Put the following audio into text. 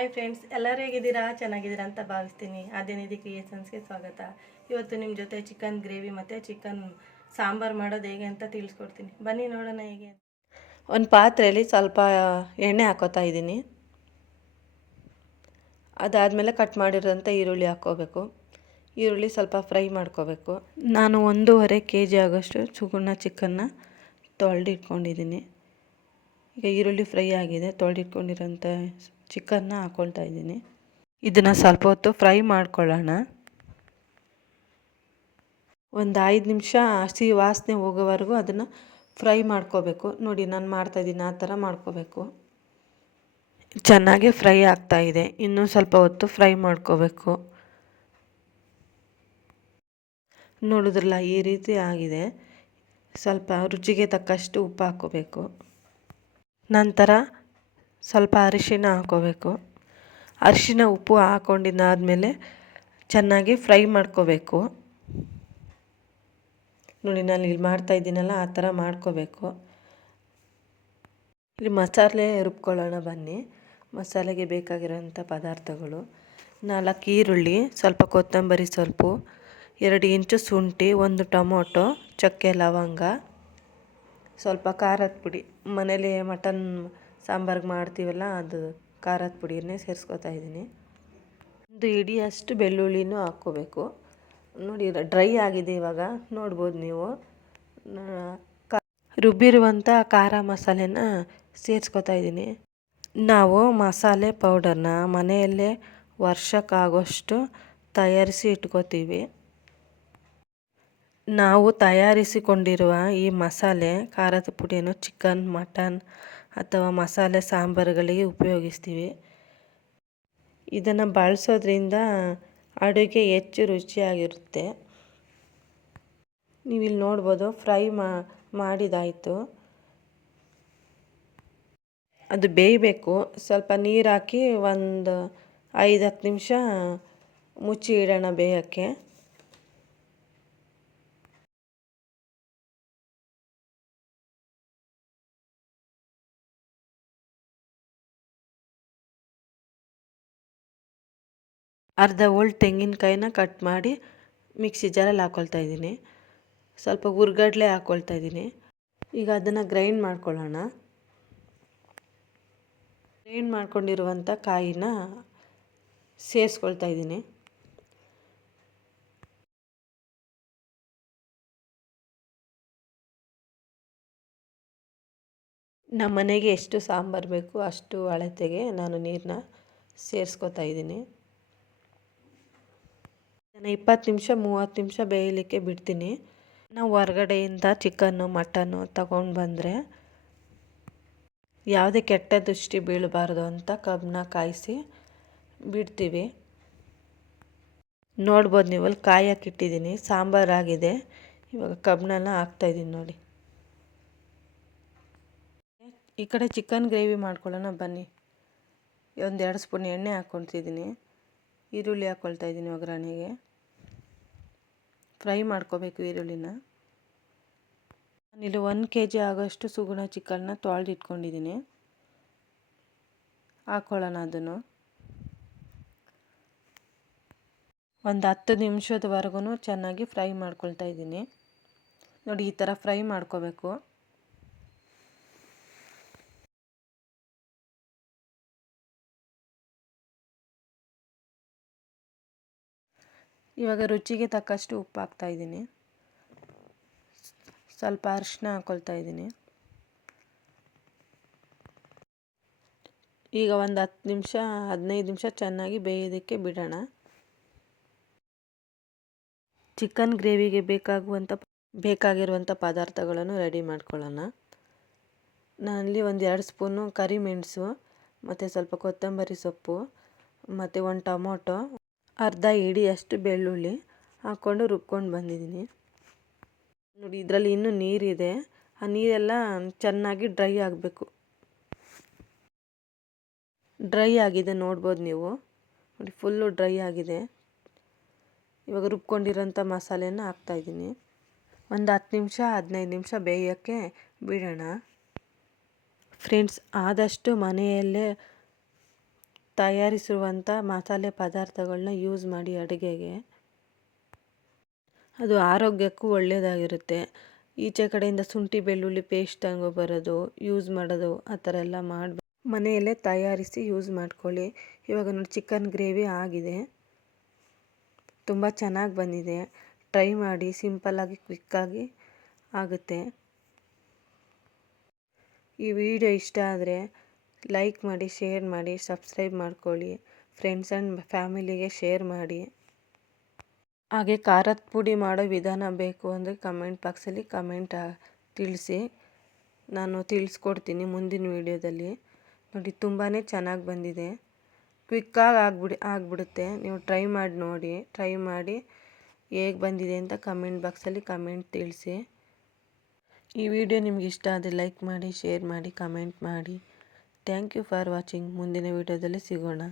Hi friends ಎಲ್ಲರೂ ಹೇಗಿದ್ದೀರಾ? ಚೆನ್ನಾಗಿದ್ದೀರಾ ಅಂತ ಭಾವಿಸ್ತೀನಿ. ಅದೇನಿದೆ ಕ್ರಿಯೇಷನ್ಸ್ಗೆ ಸ್ವಾಗತ. ಇವತ್ತು ನಿಮ್ಮ ಜೊತೆ ಚಿಕನ್ ಗ್ರೇವಿ ಮತ್ತು ಚಿಕನ್ ಸಾಂಬಾರು ಮಾಡೋದು ಹೇಗೆ ಅಂತ ತಿಳಿಸ್ಕೊಡ್ತೀನಿ. ಬನ್ನಿ ನೋಡೋಣ ಹೇಗೆ. ಒಂದು ಪಾತ್ರೆಯಲ್ಲಿ ಸ್ವಲ್ಪ ಎಣ್ಣೆ ಹಾಕೋತಾ ಇದ್ದೀನಿ. ಅದಾದಮೇಲೆ ಕಟ್ ಮಾಡಿರೋಂಥ ಈರುಳ್ಳಿ ಹಾಕ್ಕೋಬೇಕು. ಈರುಳ್ಳಿ ಸ್ವಲ್ಪ ಫ್ರೈ ಮಾಡ್ಕೋಬೇಕು. ನಾನು ಒಂದೂವರೆ ಕೆ ಜಿ ಆಗೋಷ್ಟು ಸುಗುಣ ಚಿಕನ್ನ ತೊಳೆದಿಟ್ಕೊಂಡಿದ್ದೀನಿ. ಈಗ ಈರುಳ್ಳಿ ಫ್ರೈ ಆಗಿದೆ ತೊಳೆದಿಟ್ಕೊಂಡಿರೋಂಥ ಚಿಕನ್ನ ಹಾಕ್ಕೊಳ್ತಾ ಇದ್ದೀನಿ. ಇದನ್ನು ಸ್ವಲ್ಪ ಹೊತ್ತು ಫ್ರೈ ಮಾಡ್ಕೊಳ್ಳೋಣ. ಒಂದು ಐದು ನಿಮಿಷ ಹಸಿ ವಾಸನೆ ಹೋಗೋವರೆಗೂ ಅದನ್ನು ಫ್ರೈ ಮಾಡ್ಕೋಬೇಕು. ನೋಡಿ ನಾನು ಮಾಡ್ತಾಯಿದ್ದೀನಿ ಆ ಥರ ಮಾಡ್ಕೋಬೇಕು. ಚೆನ್ನಾಗಿ ಫ್ರೈ ಆಗ್ತಾ ಇದೆ. ಇನ್ನೂ ಸ್ವಲ್ಪ ಹೊತ್ತು ಫ್ರೈ ಮಾಡ್ಕೋಬೇಕು. ನೋಡಿದ್ರಲ್ಲ, ಈ ರೀತಿ ಆಗಿದೆ. ಸ್ವಲ್ಪ ರುಚಿಗೆ ತಕ್ಕಷ್ಟು ಉಪ್ಪು ಹಾಕೋಬೇಕು. ನಂತರ ಸ್ವಲ್ಪ ಅರಿಶಿನ ಹಾಕ್ಕೋಬೇಕು ಅರಿಶಿನ ಉಪ್ಪು ಹಾಕ್ಕೊಂಡಿದ್ದಾದಮೇಲೆ ಚೆನ್ನಾಗಿ ಫ್ರೈ ಮಾಡ್ಕೋಬೇಕು. ನೋಡಿ, ನಾನು ಇಲ್ಲಿ ಮಾಡ್ತಾ ಇದ್ದೀನಲ್ಲ, ಆ ಥರ ಮಾಡ್ಕೋಬೇಕು. ಇಲ್ಲಿ ಮಸಾಲೆ ರುಬ್ಕೊಳ್ಳೋಣ ಬನ್ನಿ. ಮಸಾಲೆಗೆ ಬೇಕಾಗಿರೋಂಥ ಪದಾರ್ಥಗಳು. ನಾಲ್ಕು ಈರುಳ್ಳಿ, ಸ್ವಲ್ಪ ಕೊತ್ತಂಬರಿ ಸ್ವಲ್ಪ ಎರಡು ಇಂಚು ಶುಂಠಿ, ಒಂದು ಟೊಮೊಟೊ, ಚಕ್ಕೆ ಲವಂಗ, ಸ್ವಲ್ಪ ಖಾರದ ಪುಡಿ. ಮನೇಲಿ ಮಟನ್ ಸಾಂಬಾರ್ಗೆ ಮಾಡ್ತೀವಲ್ಲ, ಅದು ಖಾರದ ಪುಡಿಯನ್ನೇ ಸೇರಿಸ್ಕೊತಾ ಇದ್ದೀನಿ. ಒಂದು ಇಡಿಯಷ್ಟು ಬೆಳ್ಳುಳ್ಳಿನೂ ಹಾಕ್ಕೋಬೇಕು. ನೋಡಿ ಡ್ರೈ ಆಗಿದೆ ಇವಾಗ. ನೋಡ್ಬೋದು ನೀವು. ರುಬ್ಬಿರುವಂಥ ಖಾರ ಮಸಾಲೆನ ಸೇರಿಸ್ಕೊತಾ ಇದ್ದೀನಿ. ನಾವು ಮಸಾಲೆ ಪೌಡರ್ನ ಮನೆಯಲ್ಲೇ ವರ್ಷಕ್ಕಾಗೋಷ್ಟು ತಯಾರಿಸಿ ಇಟ್ಕೋತೀವಿ. ನಾವು ತಯಾರಿಸಿಕೊಂಡಿರುವ ಈ ಮಸಾಲೆ ಖಾರದ ಪುಡಿಯನ್ನು ಚಿಕನ್, ಮಟನ್ ಅಥವಾ ಮಸಾಲೆ ಸಾಂಬಾರುಗಳಿಗೆ ಉಪಯೋಗಿಸ್ತೀವಿ. ಇದನ್ನು ಬಳಸೋದ್ರಿಂದ ಅಡುಗೆ ಹೆಚ್ಚು ರುಚಿಯಾಗಿರುತ್ತೆ. ನೀವಿಲ್ಲಿ ನೋಡ್ಬೋದು, ಫ್ರೈ ಮಾಡಿದಾಯಿತು. ಅದು ಬೇಯಬೇಕು. ಸ್ವಲ್ಪ ನೀರು ಹಾಕಿ ಒಂದು ಐದು ಹತ್ತು ನಿಮಿಷ ಮುಚ್ಚಿ ಇಡೋಣ ಬೇಯೋಕ್ಕೆ. ಅರ್ಧ ಓಲ್ಡ್ ತೆಂಗಿನಕಾಯಿನ ಕಟ್ ಮಾಡಿ ಮಿಕ್ಸಿ ಜಾರಲ್ಲಿ ಹಾಕ್ಕೊಳ್ತಾ ಇದ್ದೀನಿ. ಸ್ವಲ್ಪ ಹುರ್ಗಡ್ಲೆ ಹಾಕ್ಕೊಳ್ತಾ ಇದ್ದೀನಿ. ಈಗ ಅದನ್ನು ಗ್ರೈಂಡ್ ಮಾಡ್ಕೊಳ್ಳೋಣ. ಗ್ರೈಂಡ್ ಮಾಡ್ಕೊಂಡಿರುವಂಥ ಕಾಯಿನ ಸೇರಿಸ್ಕೊಳ್ತಾ ಇದ್ದೀನಿ. ನಮ್ಮ ಮನೆಗೆ ಎಷ್ಟು ಸಾಂಬಾರು ಬೇಕು ಅಷ್ಟು ಅಳತೆಗೆ ನಾನು ನೀರನ್ನ ಸೇರಿಸ್ಕೊತಾ ಇದ್ದೀನಿ. ನಾನು ಇಪ್ಪತ್ತು ನಿಮಿಷ, ಮೂವತ್ತು ನಿಮಿಷ ಬೇಯಲಿಕ್ಕೆ ಬಿಡ್ತೀನಿ. ನಾವು ಹೊರಗಡೆಯಿಂದ ಚಿಕನ್ನು ಮಟನ್ನು ತಗೊಂಡು ಬಂದರೆ ಯಾವುದೇ ಕೆಟ್ಟ ದೃಷ್ಟಿ ಬೀಳಬಾರ್ದು ಅಂತ ಕಬ್ಬನ್ನ ಕಾಯಿಸಿ ಬಿಡ್ತೀವಿ. ನೋಡ್ಬೋದು ನೀವು, ಅಲ್ಲಿ ಕಾಯಕ್ಕೆ ಸಾಂಬಾರಾಗಿದೆ ಇವಾಗ ಕಬ್ಬನ್ನೆಲ್ಲ ಹಾಕ್ತಾಯಿದ್ದೀನಿ ನೋಡಿ. ಈ ಕಡೆ ಚಿಕನ್ ಗ್ರೇವಿ ಮಾಡ್ಕೊಳ್ಳೋಣ, ಬನ್ನಿ. ಒಂದು ಎರಡು ಸ್ಪೂನ್ ಎಣ್ಣೆ ಹಾಕ್ಕೊಳ್ತಿದ್ದೀನಿ. ಈರುಳ್ಳಿ ಹಾಕ್ಕೊಳ್ತಾ ಇದ್ದೀನಿ ಒಗ್ಗರಣೆಗೆ. ಫ್ರೈ ಮಾಡ್ಕೋಬೇಕು ಈರುಳ್ಳಿನ. ನಾನಿಲ್ಲಿ ಒಂದು ಕೆ ಜಿ ಆಗೋಷ್ಟು ಸುಗುಣ ಚಿಕನ್ನ ತೊಳೆದು ಇಟ್ಕೊಂಡಿದ್ದೀನಿ. ಹಾಕ್ಕೊಳ್ಳೋಣ ಅದನ್ನು. ಒಂದು ಹತ್ತು ನಿಮಿಷದವರೆಗೂ ಚೆನ್ನಾಗಿ ಫ್ರೈ ಮಾಡ್ಕೊಳ್ತಾ ಇದ್ದೀನಿ. ನೋಡಿ ಈ ಥರ ಫ್ರೈ ಮಾಡ್ಕೋಬೇಕು. ಇವಾಗ ರುಚಿಗೆ ತಕ್ಕಷ್ಟು ಉಪ್ಪು ಹಾಕ್ತಾ ಇದ್ದೀನಿ. ಸ್ವಲ್ಪ ಅರಿಶಿನ ಹಾಕ್ಕೊಳ್ತಾ ಇದ್ದೀನಿ. ಈಗ ಒಂದು ಹತ್ತು ನಿಮಿಷ, ಹದಿನೈದು ನಿಮಿಷ ಚೆನ್ನಾಗಿ ಬೇಯೋದಕ್ಕೆ ಬಿಡೋಣ. ಚಿಕನ್ ಗ್ರೇವಿಗೆ ಬೇಕಾಗುವಂಥ ಬೇಕಾಗಿರುವಂಥ ಪದಾರ್ಥಗಳನ್ನು ರೆಡಿ ಮಾಡ್ಕೊಳ್ಳೋಣ. ನಾನಲ್ಲಿ ಒಂದು ಎರಡು ಸ್ಪೂನು ಕರಿಮೆಣಸು, ಮತ್ತು ಸ್ವಲ್ಪ ಕೊತ್ತಂಬರಿ ಸೊಪ್ಪು, ಮತ್ತು ಒಂದು ಟೊಮೊಟೊ. ಅರ್ಧ ಹಿಡಿಯಷ್ಟು ಬೆಳ್ಳುಳ್ಳಿ ಹಾಕ್ಕೊಂಡು ರುಬ್ಕೊಂಡು ಬಂದಿದ್ದೀನಿ. ನೋಡಿ, ಇದರಲ್ಲಿ ಇನ್ನೂ ನೀರಿದೆ. ಆ ನೀರೆಲ್ಲ ಚೆನ್ನಾಗಿ ಡ್ರೈ ಆಗಬೇಕು. ಡ್ರೈ ಆಗಿದೆ ನೋಡ್ಬೋದು ನೀವು. ನೋಡಿ, ಫುಲ್ಲು ಡ್ರೈ ಆಗಿದೆ. ಇವಾಗ ರುಬ್ಕೊಂಡಿರೋಂಥ ಮಸಾಲೆನ ಹಾಕ್ತಾಯಿದ್ದೀನಿ ಒಂದು ಹತ್ತು ನಿಮಿಷ, ಹದಿನೈದು ನಿಮಿಷ ಬೇಯೋಕ್ಕೆ ಬಿಡೋಣ. ಫ್ರೆಂಡ್ಸ್, ಆದಷ್ಟು ಮನೆಯಲ್ಲೇ ತಯಾರಿಸಿರುವಂಥ ಮಸಾಲೆ ಪದಾರ್ಥಗಳನ್ನ ಯೂಸ್ ಮಾಡಿ ಅಡುಗೆಗೆ. ಅದು ಆರೋಗ್ಯಕ್ಕೂ ಒಳ್ಳೆಯದಾಗಿರುತ್ತೆ. ಈಚೆ ಕಡೆಯಿಂದ ಶುಂಠಿ, ಬೆಳ್ಳುಳ್ಳಿ ಪೇಸ್ಟ್ ಬರೋದು ಯೂಸ್ ಮಾಡೋದು, ಆ ಥರ ಎಲ್ಲ ಮಾಡಿ ಮನೆಯಲ್ಲೇ ತಯಾರಿಸಿ ಯೂಸ್ ಮಾಡ್ಕೊಳ್ಳಿ. ಇವಾಗ ನೋಡಿ ಚಿಕನ್ ಗ್ರೇವಿ ಆಗಿದೆ. ತುಂಬ ಚೆನ್ನಾಗಿ ಬಂದಿದೆ. ಟ್ರೈ ಮಾಡಿ ಸಿಂಪಲ್ಲಾಗಿ ಕ್ವಿಕ್ಕಾಗಿ ಆಗುತ್ತೆ. ಈ ವಿಡಿಯೋ ಇಷ್ಟ ಆದರೆ ಲೈಕ್ ಮಾಡಿ ಶೇರ್ ಮಾಡಿ ಸಬ್ಸ್ಕ್ರೈಬ್ ಮಾಡ್ಕೊಳ್ಳಿ. ಫ್ರೆಂಡ್ಸ್ ಆ್ಯಂಡ್ ಫ್ಯಾಮಿಲಿಗೆ ಶೇರ್ ಮಾಡಿ. ಹಾಗೆ ಖಾರದ ಪುಡಿ ಮಾಡೋ ವಿಧಾನ ಬೇಕು ಅಂದರೆ ಕಮೆಂಟ್ ಬಾಕ್ಸಲ್ಲಿ ಕಮೆಂಟ್ ತಿಳಿಸಿ. ನಾನು ತಿಳಿಸ್ಕೊಡ್ತೀನಿ ಮುಂದಿನ ವೀಡಿಯೋದಲ್ಲಿ. ನೋಡಿ ತುಂಬಾ ಚೆನ್ನಾಗಿ ಬಂದಿದೆ. ಕ್ವಿಕ್ಕಾಗಿ ಆಗ್ಬಿಡಿ, ಆಗಿಬಿಡುತ್ತೆ. ನೀವು ಟ್ರೈ ಮಾಡಿ ನೋಡಿ. ಟ್ರೈ ಮಾಡಿ ಹೇಗೆ ಬಂದಿದೆ ಅಂತ ಕಮೆಂಟ್ ಬಾಕ್ಸಲ್ಲಿ ಕಮೆಂಟ್ ತಿಳಿಸಿ. ಈ ವಿಡಿಯೋ ನಿಮ್ಗೆ ಇಷ್ಟ ಆದರೆ ಲೈಕ್ ಮಾಡಿ ಶೇರ್ ಮಾಡಿ ಕಮೆಂಟ್ ಮಾಡಿ. Thank you for watching. ಮುಂದಿನ ವೀಡಿಯೋದಲ್ಲಿ ಸಿಗೋಣ.